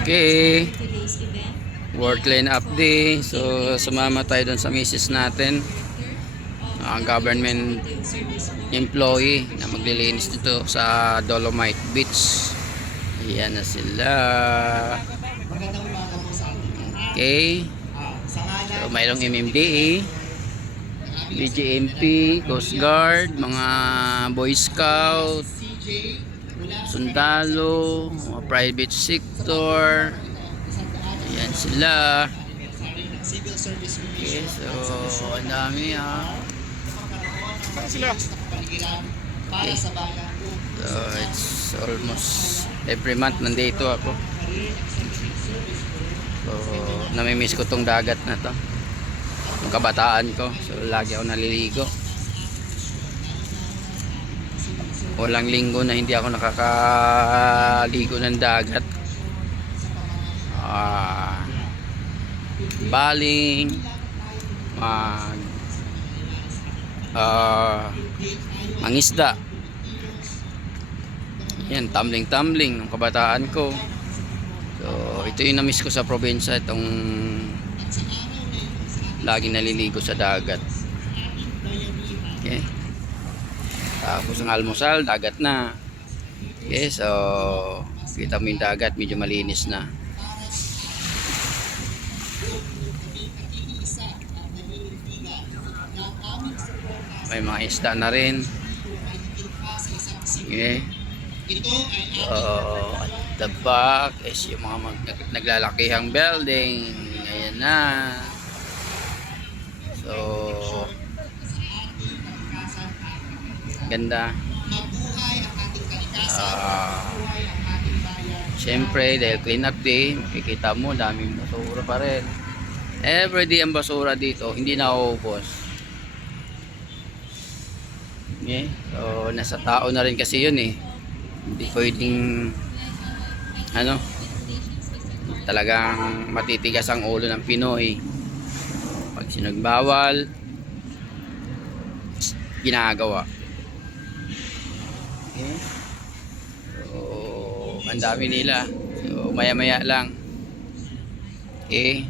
Okay. Work line update. So, sumama tayo dun sa misis natin. Ang government employee na maglilinis dito sa Dolomite Beach. Ayan na sila. Okay. So, mayroong MMDA, BGMP, Coast Guard, mga Boy Scout, sundalo, mga private sector. Ayan sila. Okay, so ang dami Sila. Okay. So it's almost every month nandito ako. So namimiss ko tong dagat na to, yung kabataan ko. So lagi ako naliligo. Walang linggo na hindi ako nakakaligo ng dagat. Baling, mangisda. Yan, tumbling ng kabataan ko. So ito yung na-miss ko sa probinsya, itong laging naliligo sa dagat. Okay. Tapos ang almusal, dagat na. Okay, so kita mo yung dagat, medyo malinis na. May mga isda na rin. Okay. So at the back is yung mga naglalakihang building. Ayan na. So ganda. Siyempre dahil clean up day, makikita mo daming basura pa rin. Everyday ang basura dito, hindi na uubos. Okay? So nasa tao na rin kasi yun eh. Hindi pwedeng talagang matitigas ang ulo ng Pinoy. Pag sinagbawal, ginagawa. Okay. So ang dami nila. So maya maya lang. Okay.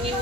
Yung